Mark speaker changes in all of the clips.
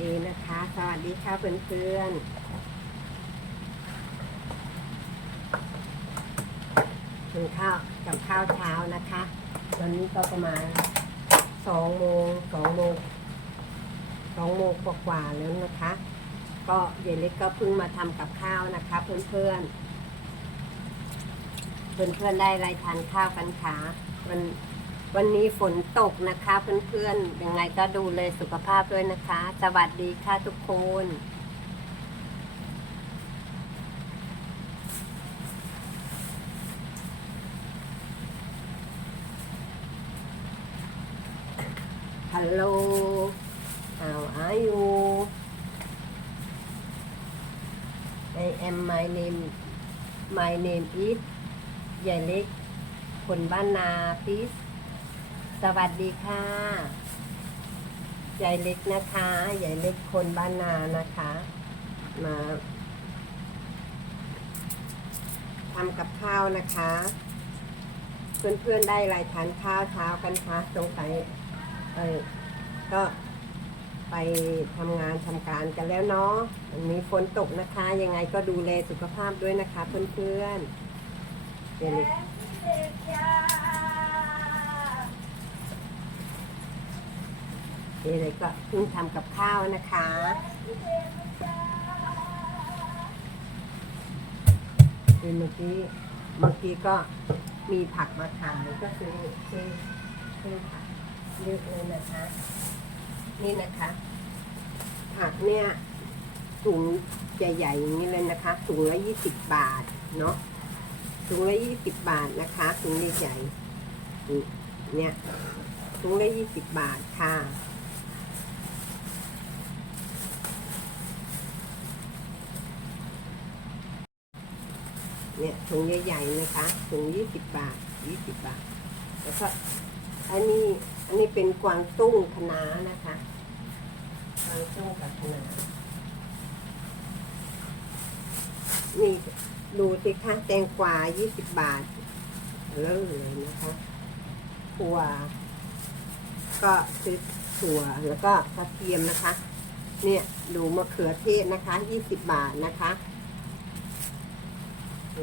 Speaker 1: ดีนะคะ สวัสดีค่ะเพื่อนๆกินข้าวกับข้าวเช้านะคะตอนนี้ก็ประมาณสองโมงสองโมงสองโมงกว่าๆแล้วนะคะ ก็เย็นเล็กก็เพิ่งมาทำกับข้าวนะคะ เพื่อนๆเพื่อนๆได้อะไรทานข้าวกันคะวัน วันนี้ฝนตกนะคะเพื่อนๆ ยังไงก็ดูเลยสุขภาพด้วยนะคะ สวัสดีค่ะทุกคนฮัลโหล how are you I am my name my name is ยายเล็ก คนบ้านนาพี สวัสดีค่ะยายเล็กนะคะยายเล็กคนบ้านนานะคะ มาทำกับข้าวนะคะ เพื่อนๆได้อะไรทานข้าวเช้ากันคะสงสัยเออก็ไปทำงานทำการกันแล้วเนาะวันนี้ฝนตกนะคะ ยังไงก็ดูแลสุขภาพด้วยนะคะ เพื่อนๆยายเล็ก เดี๋ยวเลยก็เพิ่งทำกับข้าวนะคะเมื่อกี้เมื่อกี้ก็มีผักมาขายก็ซื้อซื้อซื้อผักเลือกเลยนะคะ นี่นะคะ ผักเนี่ยถุงใหญ่ๆอย่างนี้เลยนะคะถุงละยี่สิบบาทเนาะถุงละยี่สิบบาทนะคะถุงใหญ่ๆเนี่ยถุงละยี่สิบบาทค่ะ เนี่ยถุงใหญ่ๆนะคะถุงยี่สิบบาทยี่สิบบาท แล้วก็อันนี้อันนี้เป็นกวางตุ้งคะน้านะคะกวางตุ้งกับคะน้านี่ดูสิคะแตงกวายี่สิบบาทเลิศเลยนะคะถั่วก็ซื้อถั่วแล้วก็กระเทียมนะคะ เนี่ยดูมะเขือเทศนะคะยี่สิบบาทนะคะ เย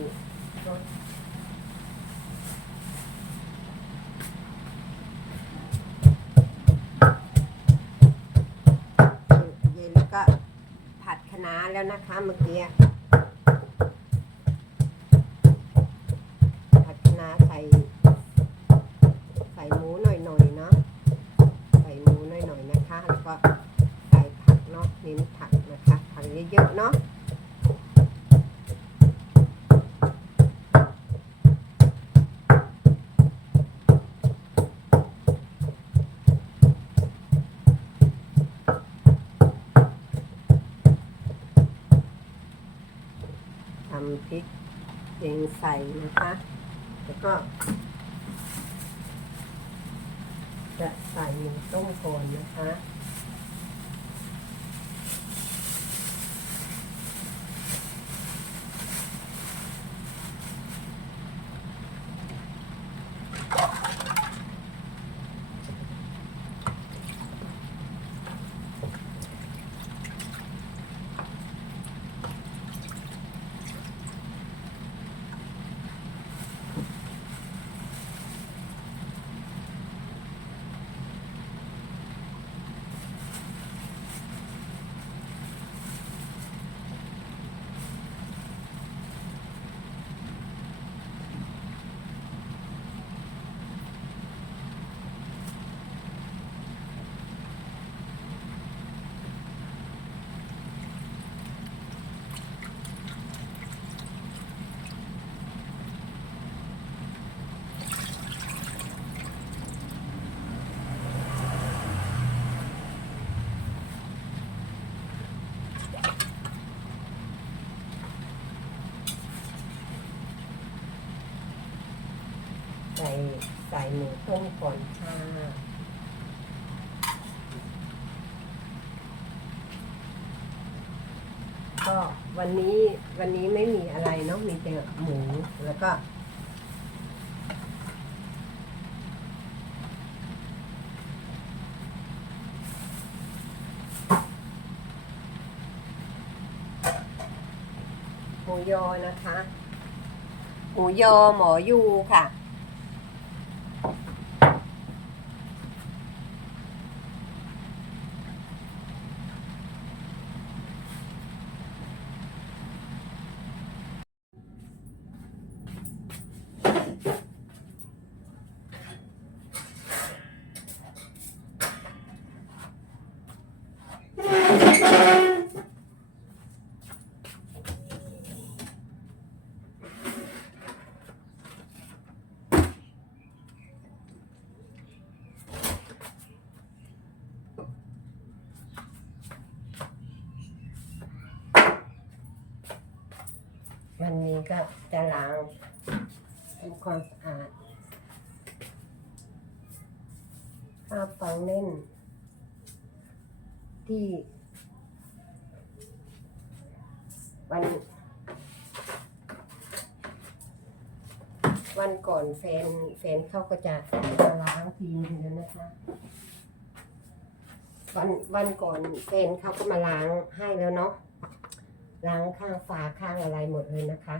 Speaker 1: ็นแล้วก็ผัดคะน้าแล้วนะคะเมื่อกี้ พริกเองใส่นะคะ แล้วก็ จะใส่หมูต้มก่อนนะคะ ใส่หมูต้มก่อนค่ะก็วันนี้วันนี้ไม่มีอะไรเนาะมีแต่หมูแล้วก็ หมูยอนะคะ หมูยอหมอยูค่ะ ก็จะล้างทำความสะอาดคราบฟังเล่น ที่ วัน วันก่อนแฟนแฟนเขาก็จะมาล้างทีนึงแล้วนะคะวันวันก่อนแฟนเขาก็มาล้างให้แล้วเนาะ ล้างข้างฝาข้างอะไรหมดเลยนะคะ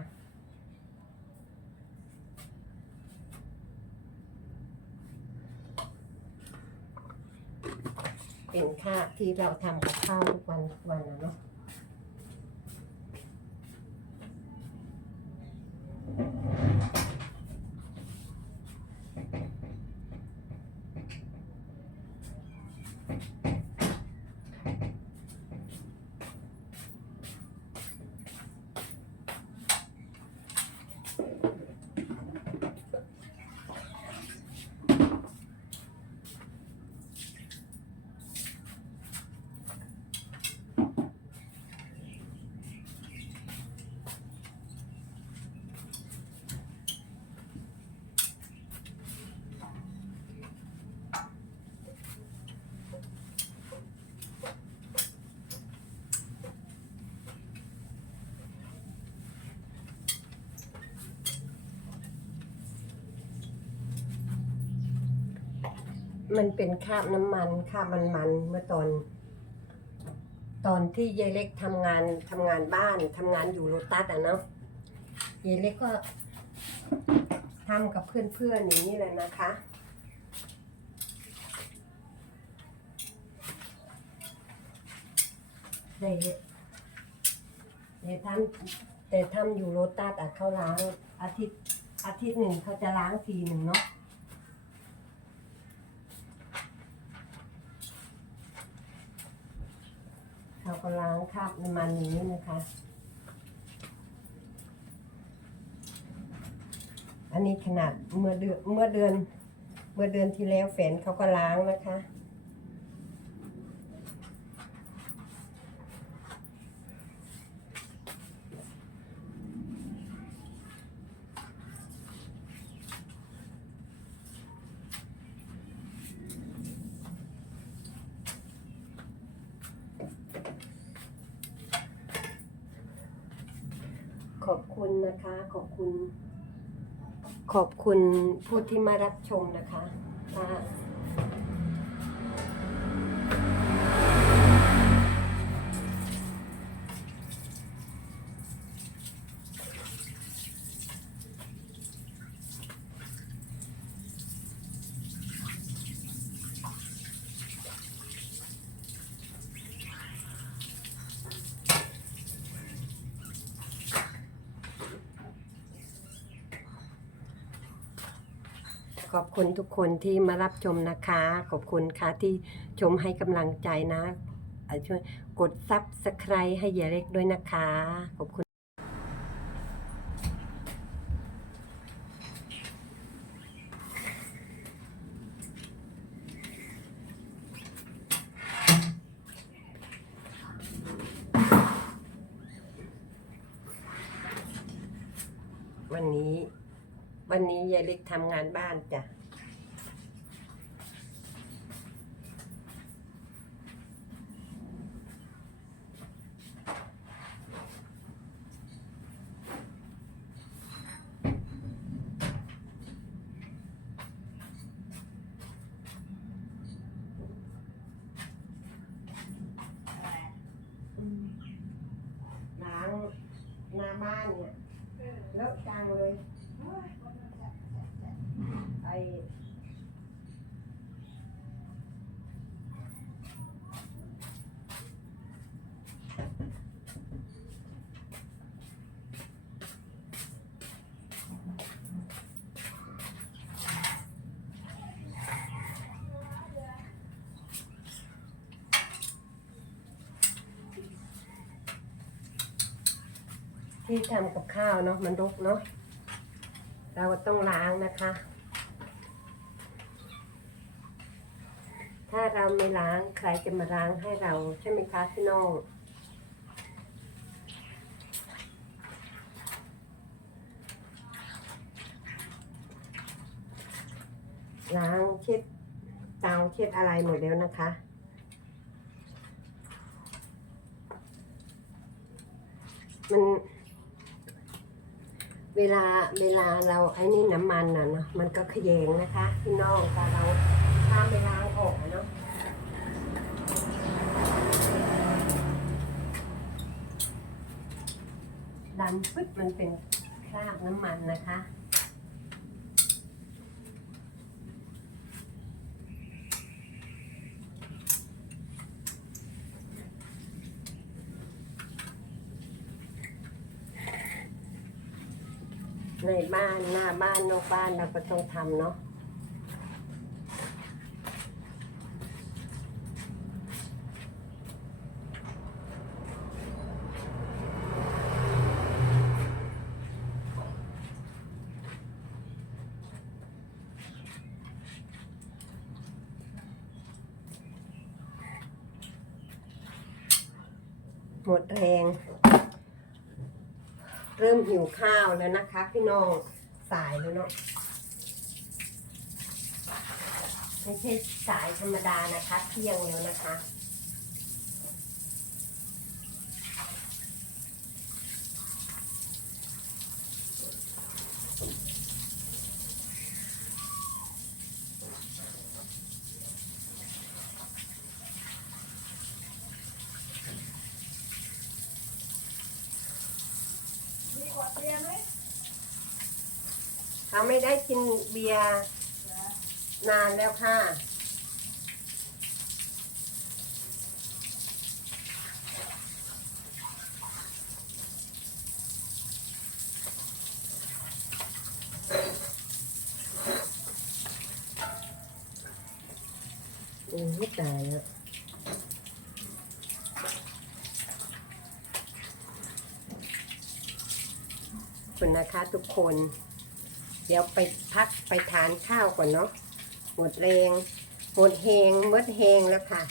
Speaker 1: เป็นค่าที่เราทำกับข้าวทุกวันทุกวันนะเนาะ มันเป็นคราบน้ำมันคราบมันมันเมื่อตอน ตอนที่ยายเล็กทำงานทำงานบ้านทำงานอยู่โลตัสอะเนาะยายเล็กก็ทำกับเพื่อนๆอย่างนี้เลยนะคะแต่แต่ทำแต่ทำอยู่โลตัสอะเขาล้างอาทิตย์อาทิตย์หนึ่งเขาจะล้างทีหนึ่งเนาะ เขาก็ล้าง คราบน้ำมันนี้นะคะ อันนี้ขนาดเมื่อเดือนเมื่อเดือนเมื่อเดือนที่แล้วแฟนเขาก็ล้างนะคะ คุณนะคะ ขอบคุณ ขอบคุณผู้ที่มารับชมนะคะค่ะ ขอบคุณทุกคนที่มารับชมนะคะ ขอบคุณค่ะที่ชมให้กำลังใจนะอ่าช่วยกดซับสไครต์ให้ยายเล็กด้วยนะคะ ขอบคุณวันนี้ วันนี้ยายเล็กทำงานบ้านจ้ะ ล้างหน้าบ้านเนี่ยเลอะจังเลยไอ ที่ทำกับข้าวเนาะมันรกเนาะเราก็ต้องล้างนะคะ ถ้าเราไม่ล้างใครจะมาล้างให้เราใช่ไหมคะพี่น้องล้างเช็ดเตาเช็ดอะไรหมดแล้วนะคะ มัน เวลาเวลาเราไอ้นี่น้ำมันน่ะเนาะมันก็ขยงนะคะพี่น้องแต่เราข้ามเวลาออกอะเนาะดันปึ๊บมันเป็นคราบน้ำมันนะคะ ในบ้านหน้าบ้านนอกบ้านเราก็ต้องทำเนาะหมดแรง เริ่มหิวข้าวแล้วนะคะ พี่น้องสายแล้วเนาะไม่ใช่สายธรรมดานะคะ เที่ยงแล้วนะคะ เขาไม่ได้กินเบียร์นานแล้วค่ะอืมไม่ตายแล้วคุณนะคะทุกคน เดี๋ยวไปพักไปทานข้าวก่อนเนาะหมดแรงหมดเฮงหมดเฮงแล้วค่ะ